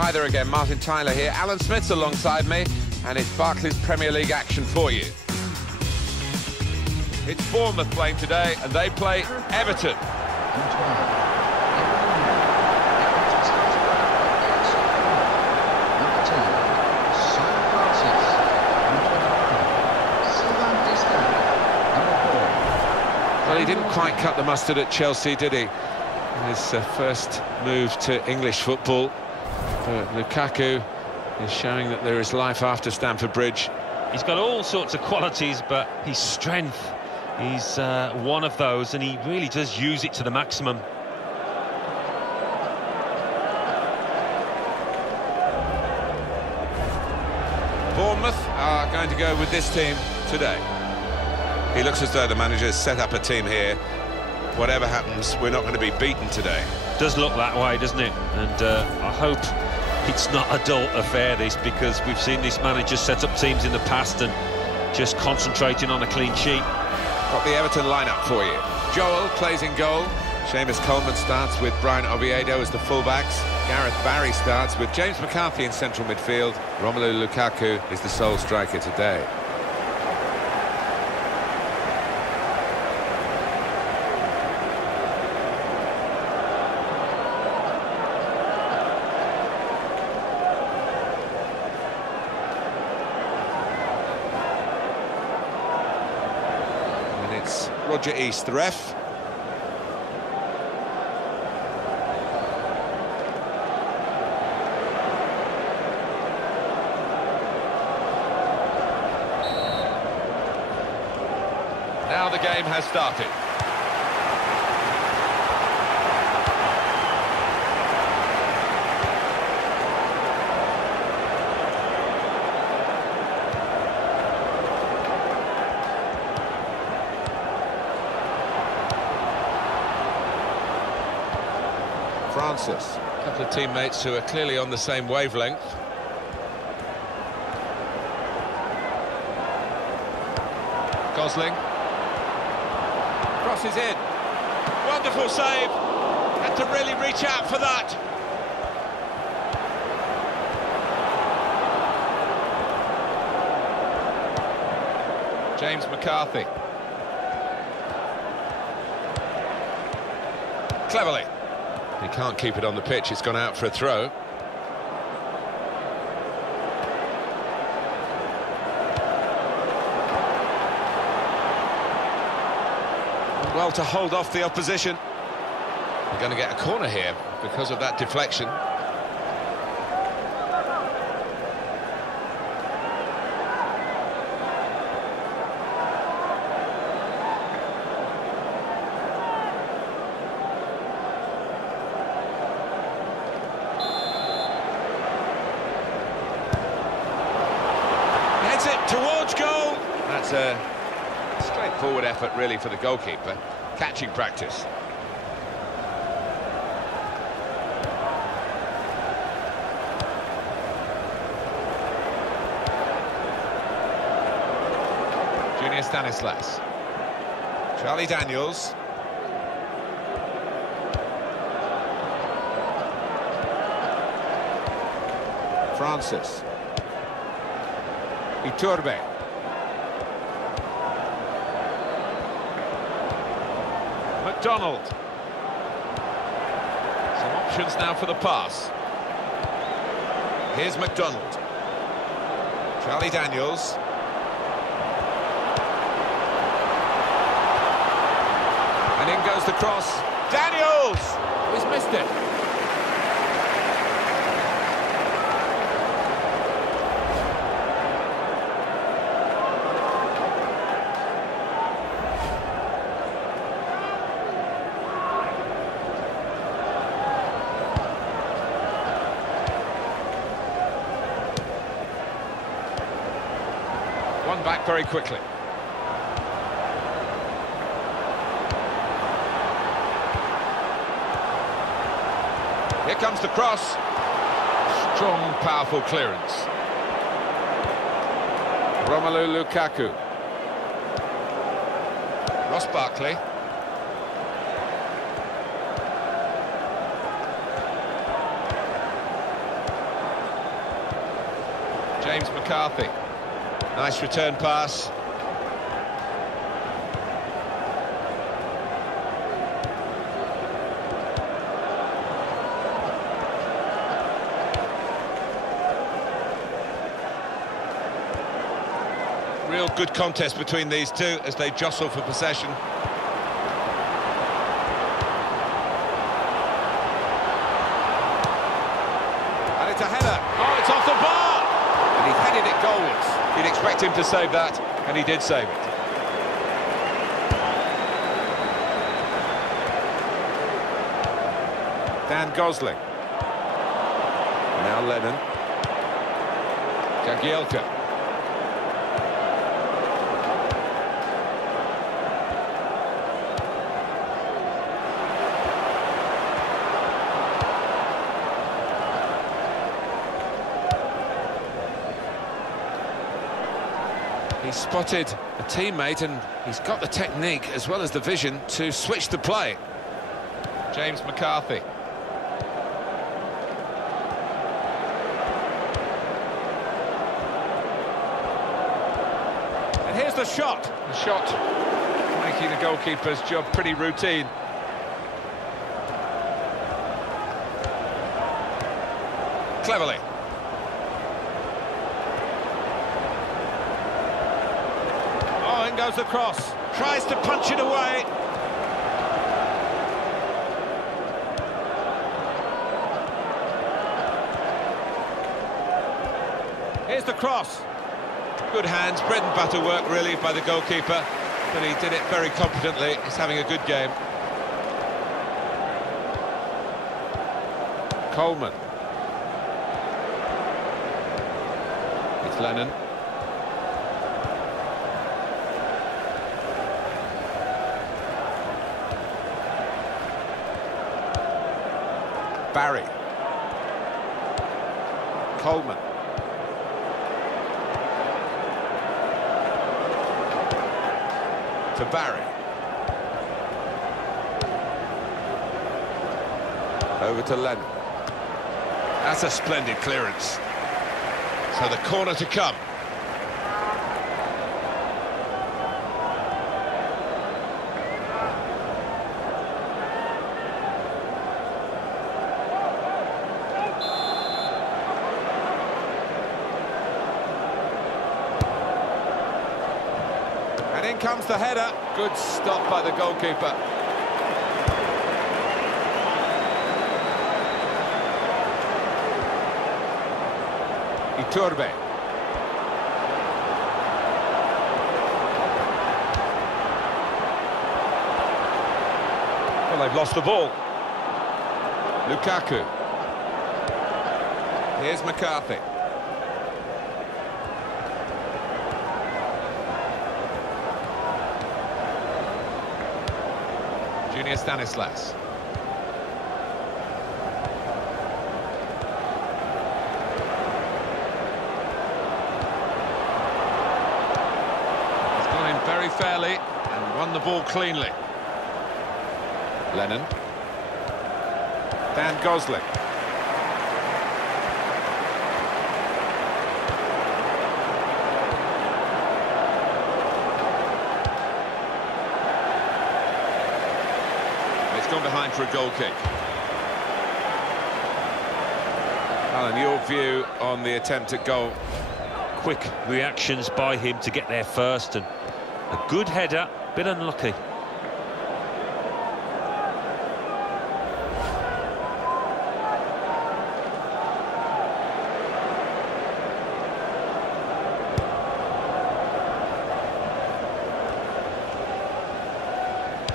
Hi there again, Martin Tyler here. Alan Smith's alongside me, and it's Barclays Premier League action for you. It's Bournemouth playing today, and they play Everton. Well, he didn't quite cut the mustard at Chelsea, did he? His first move to English football. But Lukaku is showing that there is life after Stamford Bridge. He's got all sorts of qualities, but his strength, he's one of those, and he really does use it to the maximum. Bournemouth are going to go with this team today. He looks as though the manager has set up a team here. Whatever happens, we're not going to be beaten today. Does look that way, doesn't it? And I hope it's not a dull affair, this, because we've seen this manager set up teams in the past and just concentrating on a clean sheet. Got the Everton lineup for you. Joel plays in goal. Seamus Coleman starts with Brian Oviedo as the fullbacks. Gareth Barry starts with James McCarthy in central midfield. Romelu Lukaku is the sole striker today. It's Roger East, the ref. Now the game has started. Francis, a couple of teammates who are clearly on the same wavelength. Gosling. Crosses in. Wonderful save. Had to really reach out for that. James McCarthy. Cleverly. He can't keep it on the pitch, it's gone out for a throw. Well, to hold off the opposition. We're going to get a corner here because of that deflection. It towards goal. That's a straightforward effort really for the goalkeeper. Catching practice. Junior Stanislas. Charlie Daniels. Francis. Iturbe. McDonald. Some options now for the pass. Here's McDonald. Charlie Daniels. And in goes the cross. Daniels! He's missed it. One back very quickly. Here comes the cross. Strong, powerful clearance. Romelu Lukaku. Ross Barkley. James McCarthy. Nice return pass. Real good contest between these two as they jostle for possession. And it's a header. Oh, it's off the bar! And he headed it goalwards. You'd expect him to save that, and he did save it. Dan Gosling. Now Lennon. Jagielka. He's spotted a teammate and he's got the technique as well as the vision to switch the play. James McCarthy. And here's the shot. The shot making the goalkeeper's job pretty routine. Cleverly. Goes across, tries to punch it away. Here's the cross. Good hands, bread and butter work really by the goalkeeper, but he did it very competently. He's having a good game. Coleman. It's Lennon. Barry. Coleman. To Barry. Over to Lennon. That's a splendid clearance. So the corner to come. And in comes the header. Good stop by the goalkeeper. Iturbe. Well, they've lost the ball. Lukaku. Here's McCarthy. Junior Stanislas. He's gone in very fairly and won the ball cleanly. Lennon. Dan Gosling. Gone behind for a goal kick. Alan, your view on the attempt at goal? Quick reactions by him to get there first, and a good header, bit unlucky.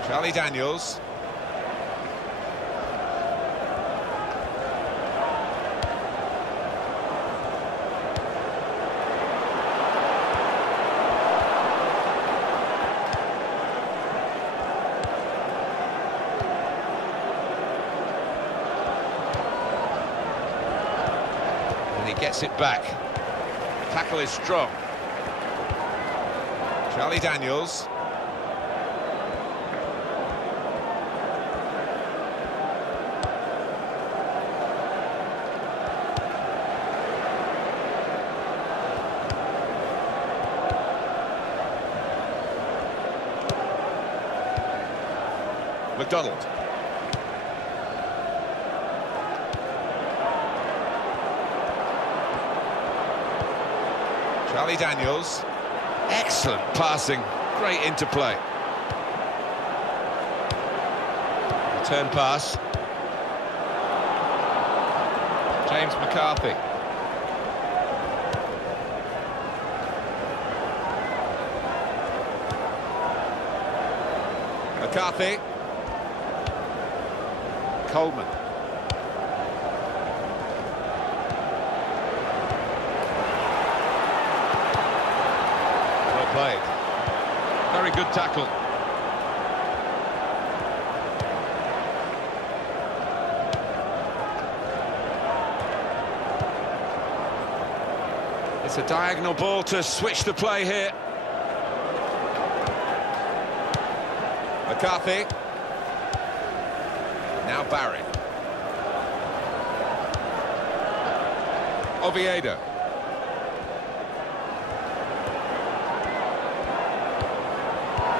Charlie Daniels. And he gets it back. Tackle is strong. Charlie Daniels. McDonald. Charlie Daniels. Excellent passing. Great interplay. Return pass. James McCarthy. McCarthy. Coleman. Well played. Very good tackle. It's a diagonal ball to switch the play here. McCarthy. Now Barry. Oviedo.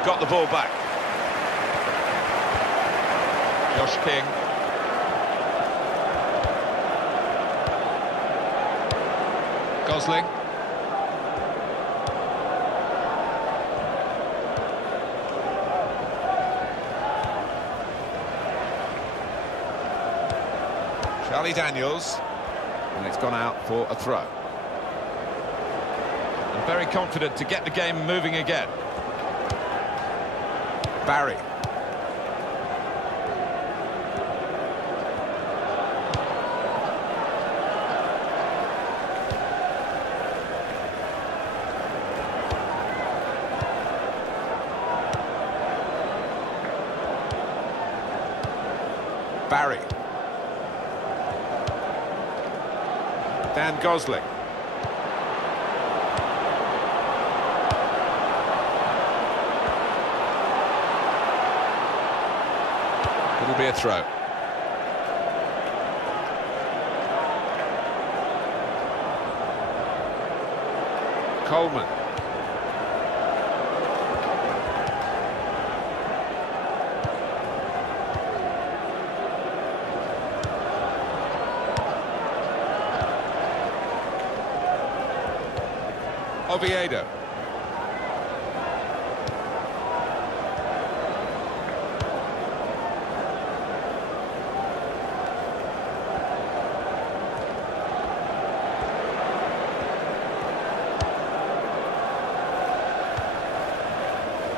Got the ball back. Josh King. Gosling. Charlie Daniels, and it's gone out for a throw. And very confident to get the game moving again. Barry. Barry. Dan Gosling. It'll be a throw. Coleman. Oviedo.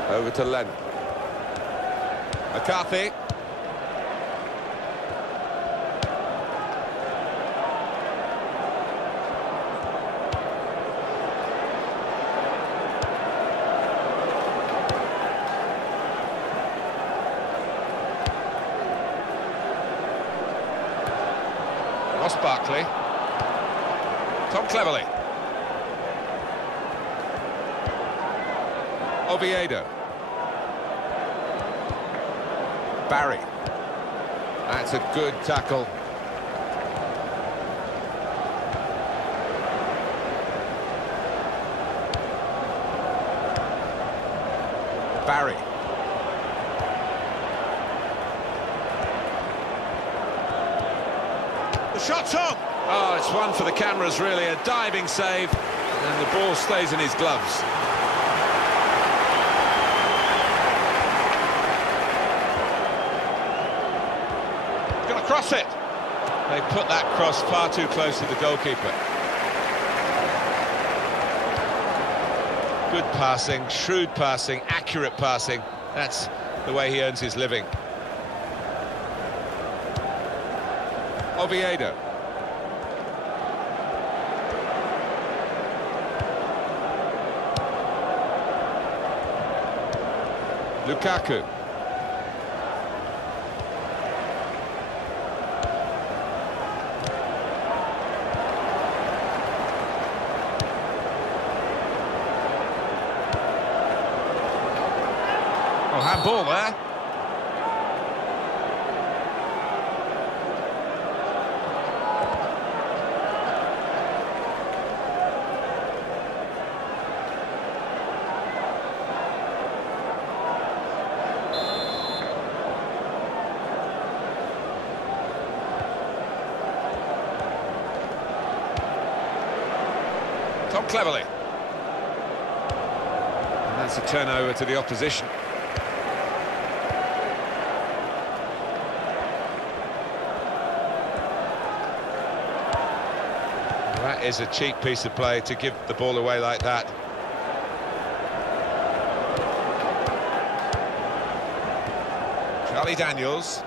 Over to Lennon. McCarthy. Ross Barkley. Tom Cleverley. Oviedo. Barry. That's a good tackle. Barry. The shot's on! Oh, it's one for the cameras, really. A diving save, and the ball stays in his gloves. Gonna cross it. They put that cross far too close to the goalkeeper. Good passing, shrewd passing, accurate passing. That's the way he earns his living. Oviedo. Lukaku. Oh, handball there. cleverly. And that's a turnover to the opposition. That is a cheap piece of play to give the ball away like that. Charlie Daniels.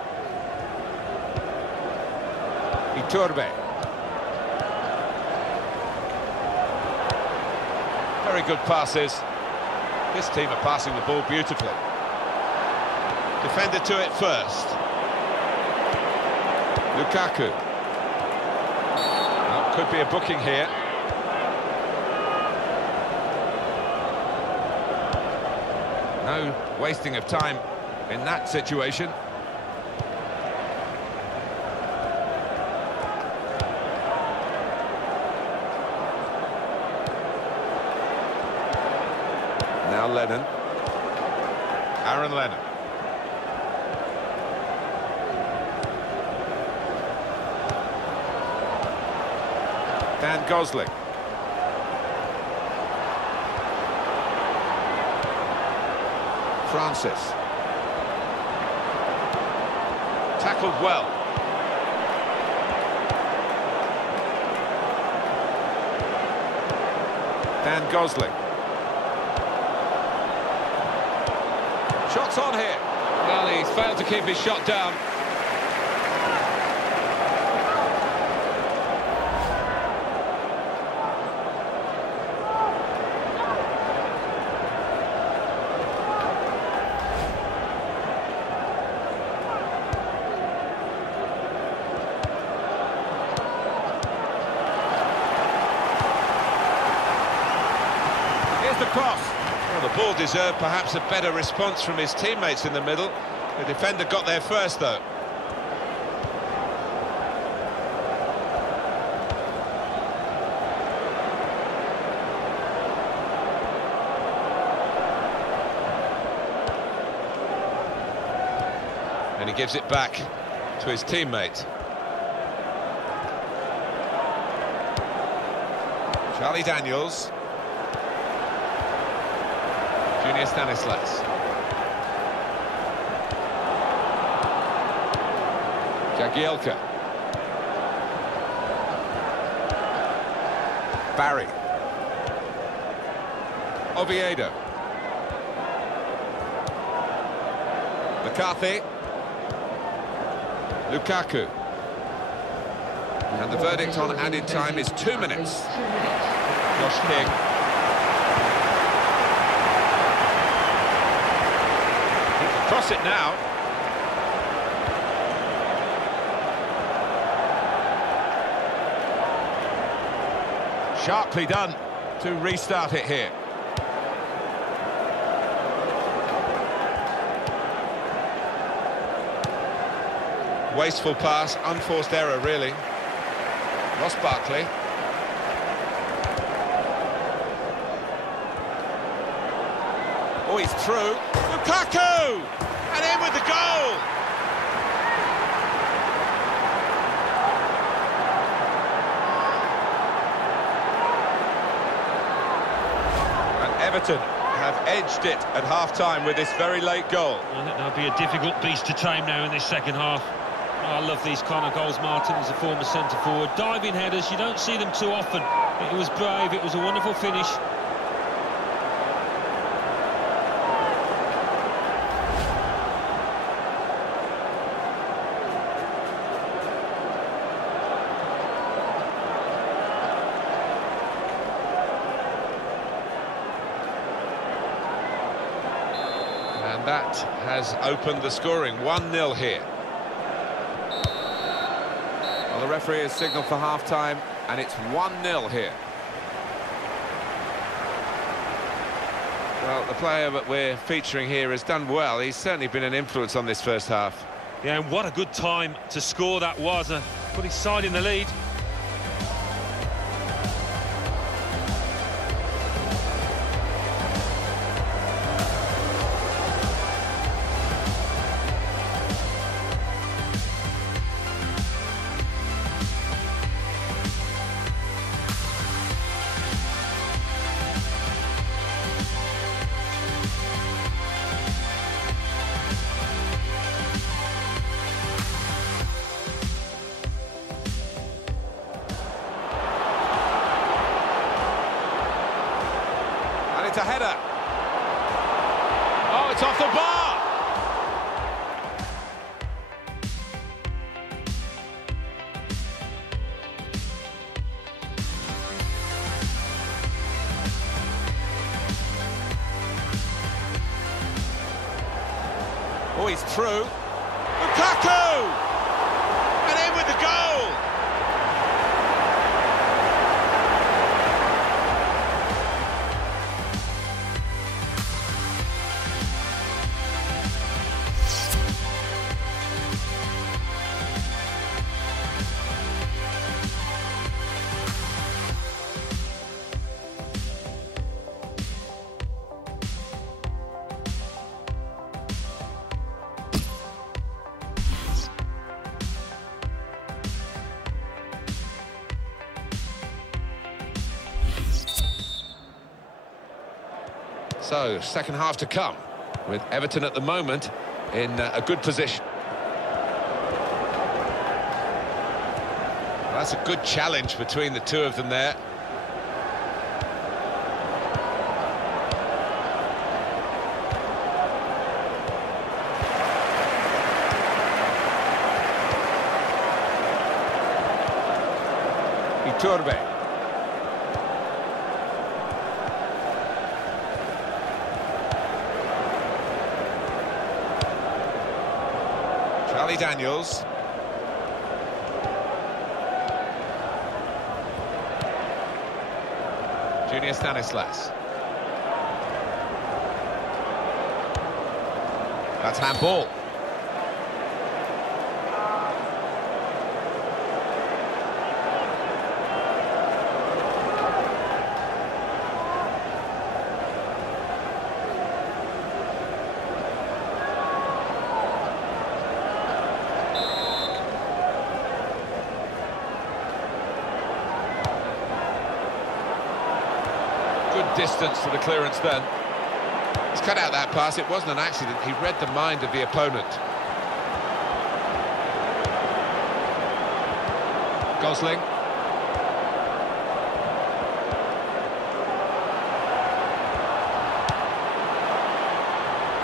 Iturbe. Very good passes. This team are passing the ball beautifully. Defender to it first. Lukaku. Well, could be a booking here. No wasting of time in that situation. Now Lennon. Aaron Lennon. Dan Gosling. Francis. Tackled well. Dan Gosling. Shots on here. Well, he's failed to keep his shot down. Here's the cross. Well, the ball deserved perhaps a better response from his teammates in the middle. The defender got there first, though. And he gives it back to his teammate. Charlie Daniels. Junior Stanislas. Jagielka. Barry. Oviedo. McCarthy. Lukaku. And the verdict on added time is 2 minutes. Josh King. He can cross it now. Sharply done to restart it here. Wasteful pass, unforced error, really. Ross Barkley. Oh, he's through. Lukaku! And in with the goal! And Everton have edged it at half-time with this very late goal. I think that'll be a difficult beast to tame now in this second half. Oh, I love these kind of goals, Martin, as a former centre-forward. Diving headers, you don't see them too often. It was brave, it was a wonderful finish. And that has opened the scoring. 1-0 here. Well, the referee has signalled for half-time, and it's 1-0 here. Well, the player that we're featuring here has done well. He's certainly been an influence on this first half. Yeah, and what a good time to score that was. Put his side in the lead. it's a header. Oh, it's off the bar! Oh, he's through. Lukaku! And in with the goal! So, second half to come, with Everton at the moment in a good position. Well, that's a good challenge between the two of them there. Iturbe. Charlie Daniels. Junior Stanislas. That's handball. Good distance for the clearance then. He's cut out that pass. It wasn't an accident. He read the mind of the opponent. Gosling.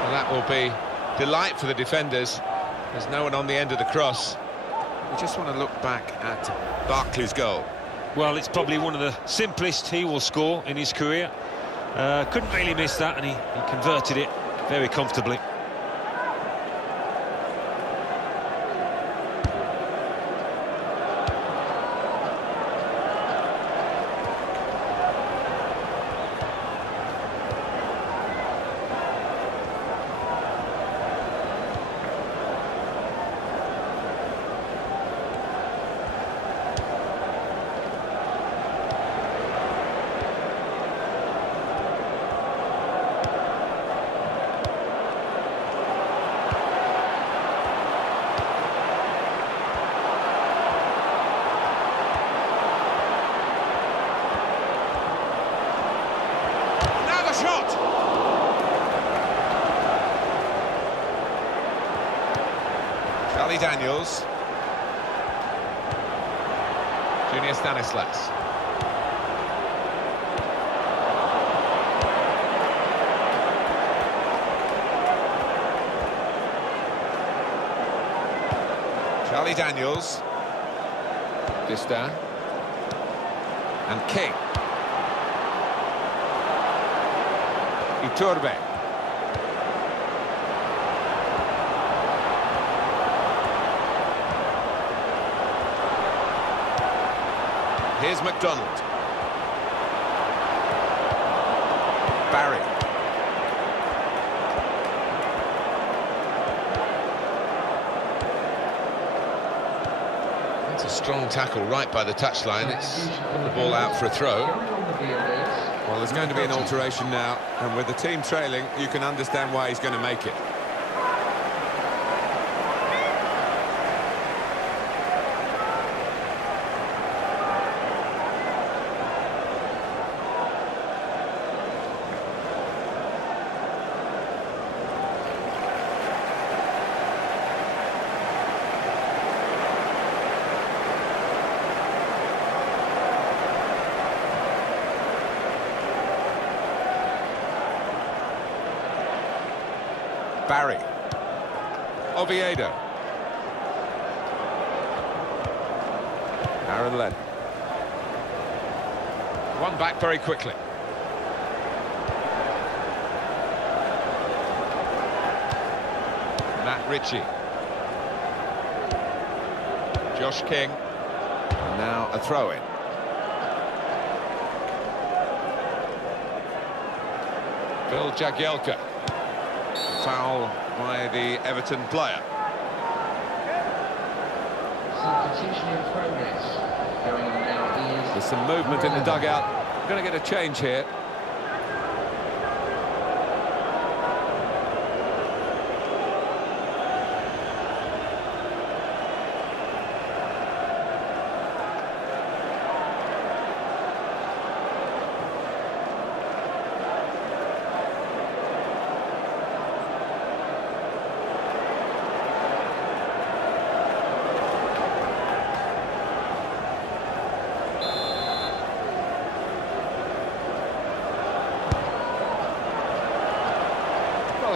Well, that will be delight for the defenders. There's no one on the end of the cross. We just want to look back at Barkley's goal. Well, it's probably one of the simplest he will score in his career. Couldn't really miss that, and he converted it very comfortably. Charlie Daniels. Junior Stanislas. Charlie Daniels. Distin. And King. Iturbe. Here's McDonald. Barry. That's a strong tackle right by the touchline. It's put the ball out for a throw. Well, there's going to be an alteration now, and with the team trailing, you can understand why he's going to make it. Barry. Oviedo. Aaron Lennon. One back very quickly. Matt Ritchie. Josh King. And now a throw-in. Phil Jagielka. Foul by the Everton player. Substitution in progress. Going on now is... There's some movement in the dugout. We're going to get a change here.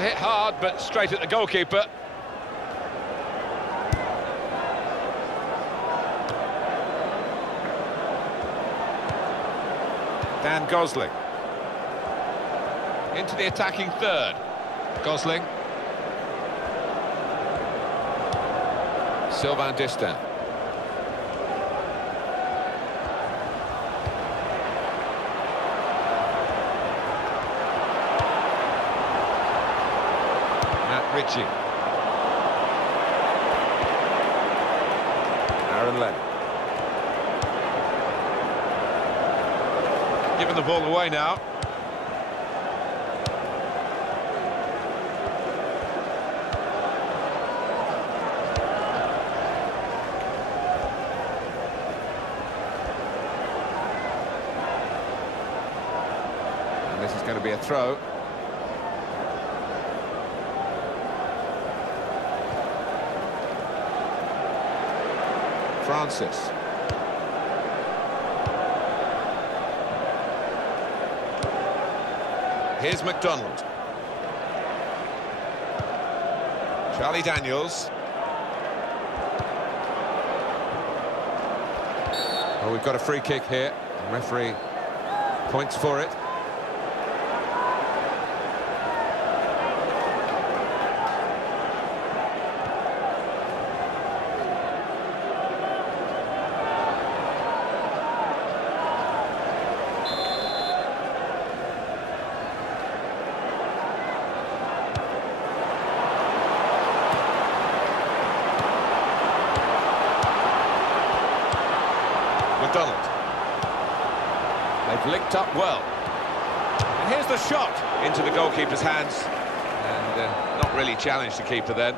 Hit hard, but straight at the goalkeeper. Dan Gosling. Into the attacking third. Gosling. Sylvain Distin. Ritchie. Aaron Lennon. Giving the ball away now. And this is going to be a throw. Francis. Here's McDonald. Charlie Daniels. Well, we've got a free kick here. The referee points for it. McDonald. They've linked up well. And here's the shot into the goalkeeper's hands. And not really challenged the keeper then.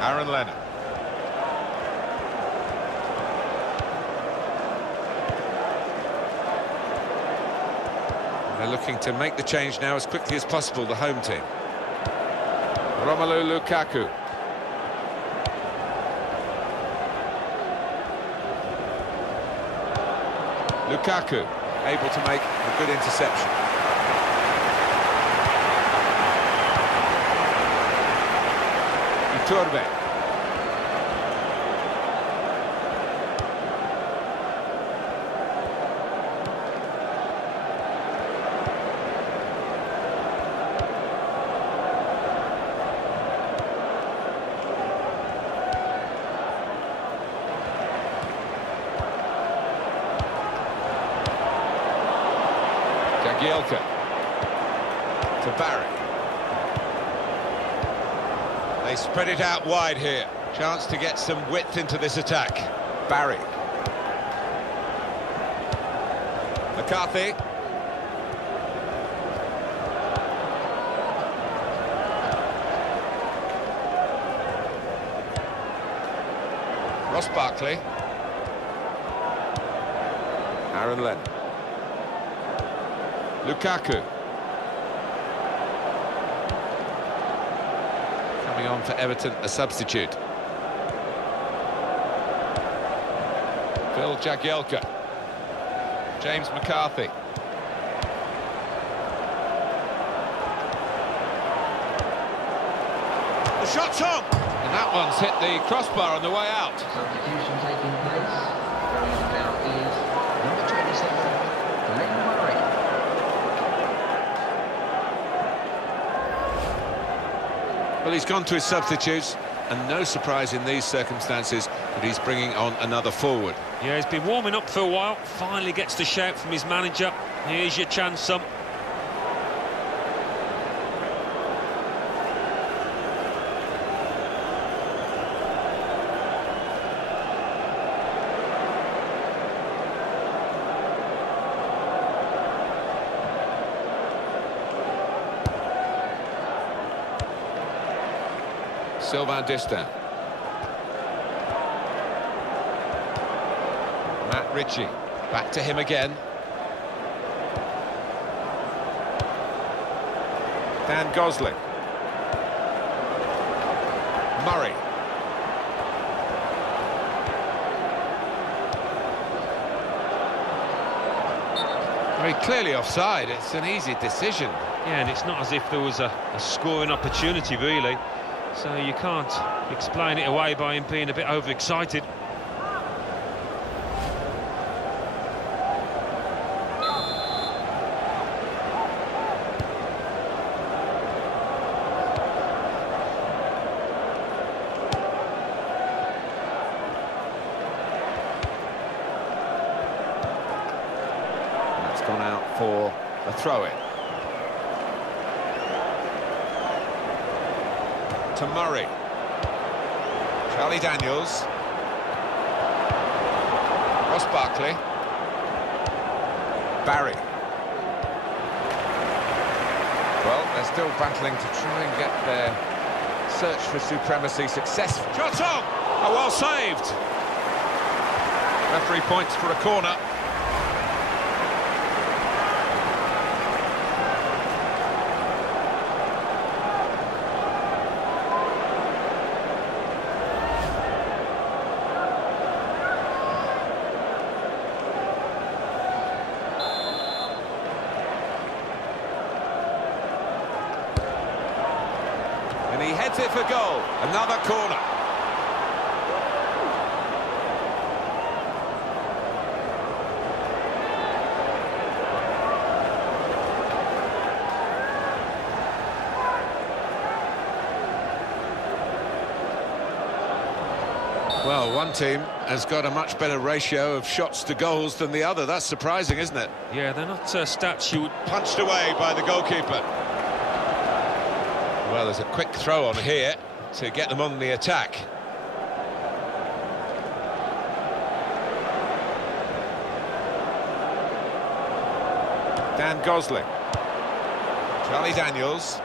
Aaron Lennon. They're looking to make the change now as quickly as possible, the home team. Romelu Lukaku. Lukaku, able to make a good interception. Iturbe. Jagielka to Barry. They spread it out wide here. Chance to get some width into this attack. Barry. McCarthy. Ross Barkley. Aaron Lennon. Lukaku. Coming on for Everton, a substitute. Phil Jagielka. James McCarthy. The shot's on! And that one's hit the crossbar on the way out. Substitution taking place. Going on now is number 27, Glenn Murray. Well, he's gone to his substitutes, and no surprise in these circumstances that he's bringing on another forward. Yeah, he's been warming up for a while, finally gets the shout from his manager. Here's your chance, son. Sylvain Distin. Matt Ritchie. Back to him again. Dan Gosling. Murray. Very clearly offside. It's an easy decision. Yeah, and it's not as if there was a scoring opportunity, really. So you can't explain it away by him being a bit overexcited. That's gone out for a throw-in. To Murray. Charlie Daniels. Ross Barkley. Barry. Well, they're still battling to try and get their search for supremacy successful. Shot on! Oh, well saved. Referee points for a corner. And he heads it for goal. Another corner. Well, one team has got a much better ratio of shots to goals than the other. That's surprising, isn't it? Yeah, they're not stats you would... Punched away by the goalkeeper. Well, there's a quick throw on here to get them on the attack. Dan Gosling. Charlie Daniels.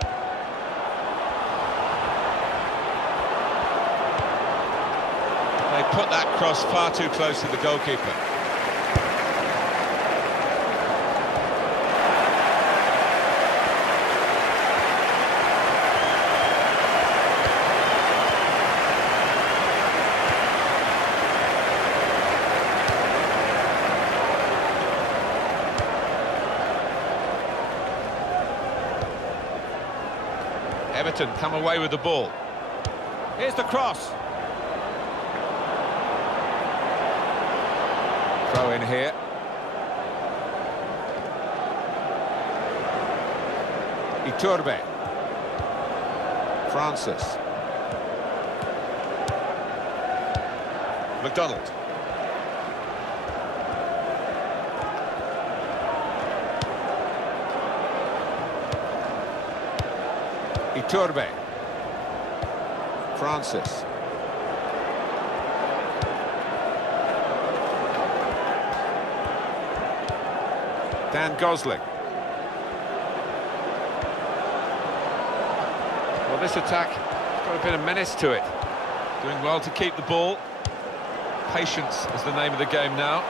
They put that cross far too close to the goalkeeper. Everton come away with the ball. Here's the cross. Throw in here. Iturbe. Francis. McDonald. Iturbe. Francis. Dan Gosling. Well, this attack has got a bit of menace to it. Doing well to keep the ball. Patience is the name of the game now.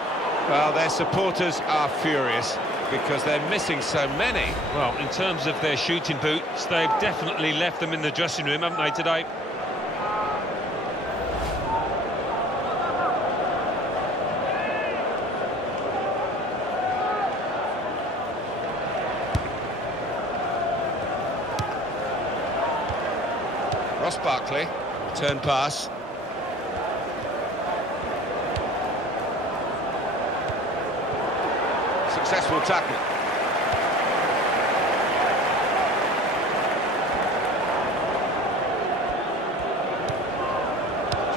Well, their supporters are furious because they're missing so many. Well, in terms of their shooting boots, they've definitely left them in the dressing room, haven't they, today? Ross Barkley, turn pass. Successful tackle.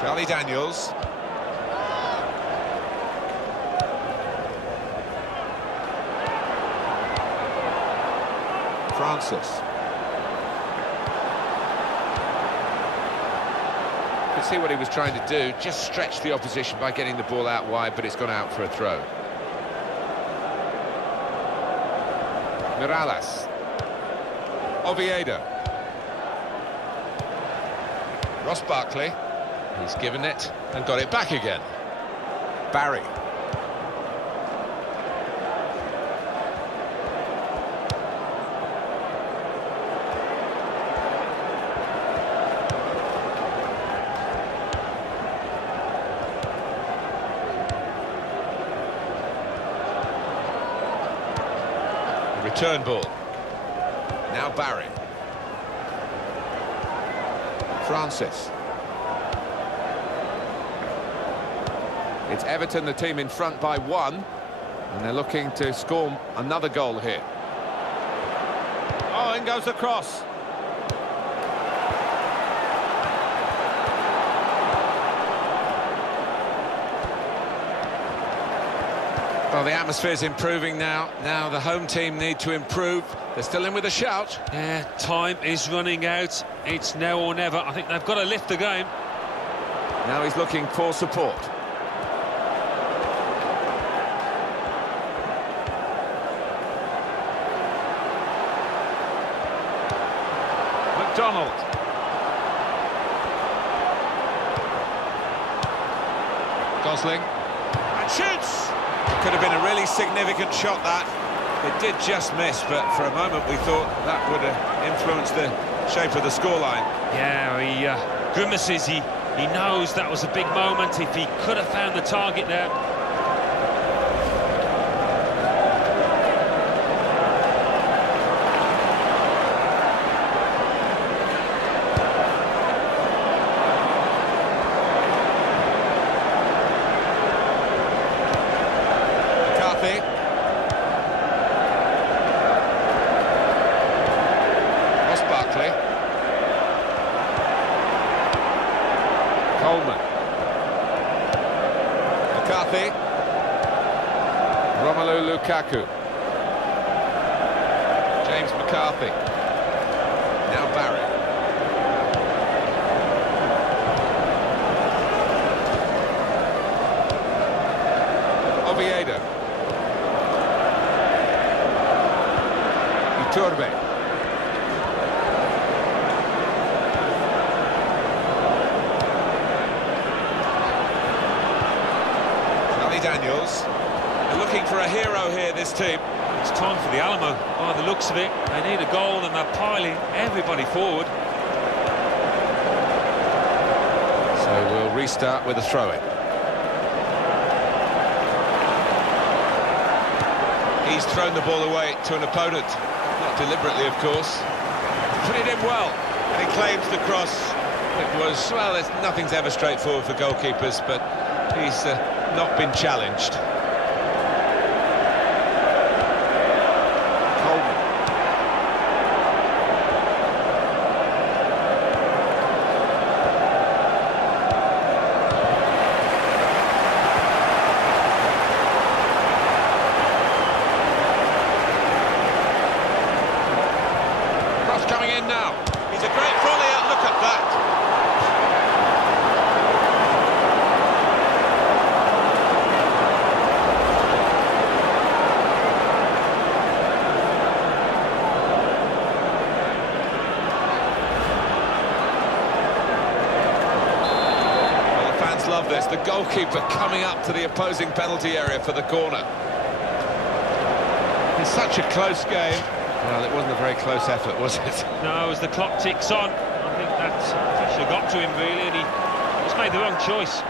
Charlie Daniels. Francis. You could see what he was trying to do, just stretch the opposition by getting the ball out wide, but it's gone out for a throw. Mirallas. Oviedo. Ross Barkley. He's given it and got it back again. Barry. Return ball. Now Barry. Francis. It's Everton, the team in front by 1, and they're looking to score another goal here. Oh, in goes the cross. Well, the atmosphere's improving now. Now the home team need to improve. They're still in with a shout. Yeah, time is running out. It's now or never. I think they've got to lift the game. Now he's looking for support. McDonald. Gosling. And shoots! Could have been a really significant shot, that. It did just miss, but for a moment we thought that would have influenced the shape of the scoreline. Yeah, he grimaces. He knows that was a big moment. If he could have found the target there. Ross Barkley. Coleman. McCarthy. Romelu Lukaku. James McCarthy. Now Barry. Oviedo. Iturbe. Charlie Daniels. They're looking for a hero here, this team. It's time for the Alamo. By the looks of it, they need a goal and they're piling everybody forward. So we'll restart with a throw-in. He's thrown the ball away to an opponent. Not deliberately, of course. Put it in well, and he claims the cross. It was, well, nothing's ever straightforward for goalkeepers, but he's not been challenged. Coleman. Cross coming in now. He's a great volley. Look at that. Well, the fans love this. The goalkeeper coming up to the opposing penalty area for the corner. It's such a close game. Well, it wasn't a very close effort, was it? No, as the clock ticks on, I think that pressure got to him, really, and he's made the wrong choice.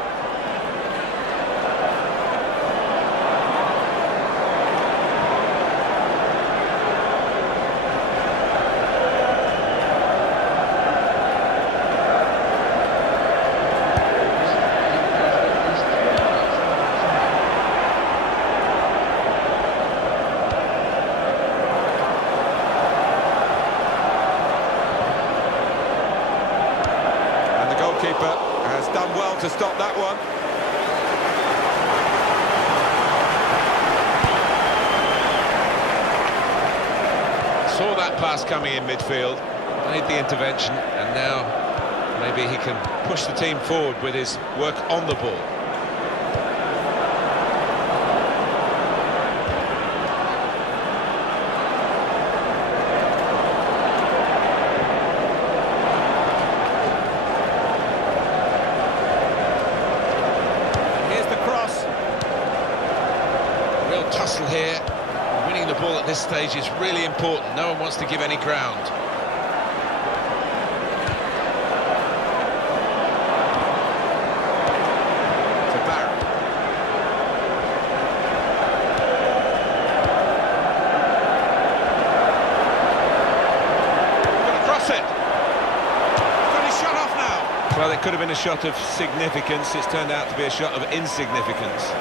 stop that one. Saw that pass coming in midfield, made the intervention, and now maybe he can push the team forward with his work on the ball. Here's the cross. Real tussle here. Winning the ball at this stage is really important. No one wants to give any ground. To Barry. Gonna cross it. Got his shot off now. Well, it could have been a shot of significance. It's turned out to be a shot of insignificance.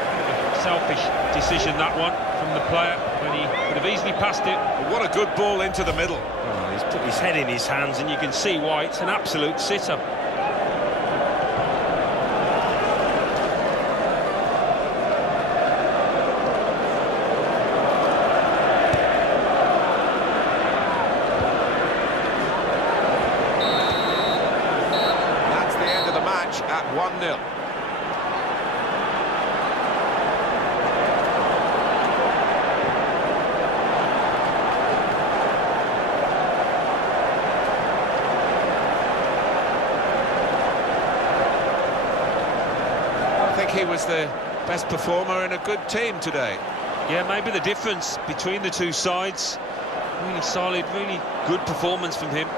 Selfish decision, that one, from the player, when he could have easily passed it. But what a good ball into the middle. Oh, he's put his head in his hands, and you can see why it's an absolute sitter. That's the end of the match at 1-0. I think he was the best performer in a good team today. Yeah, maybe the difference between the two sides. Really solid, really good performance from him.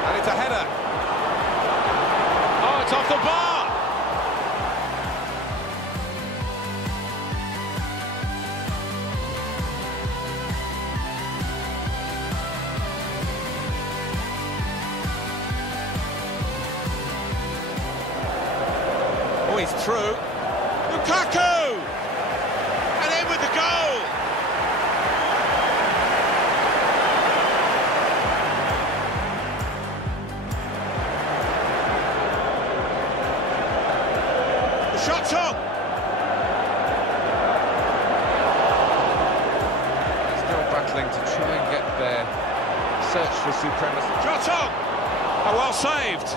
And it's a header. Oh, it's off the bar. Oh, he's through. Lukaku! And in with the goal! The shot's on! Still battling to try and get their search for supremacy. Shot on! Oh, well saved.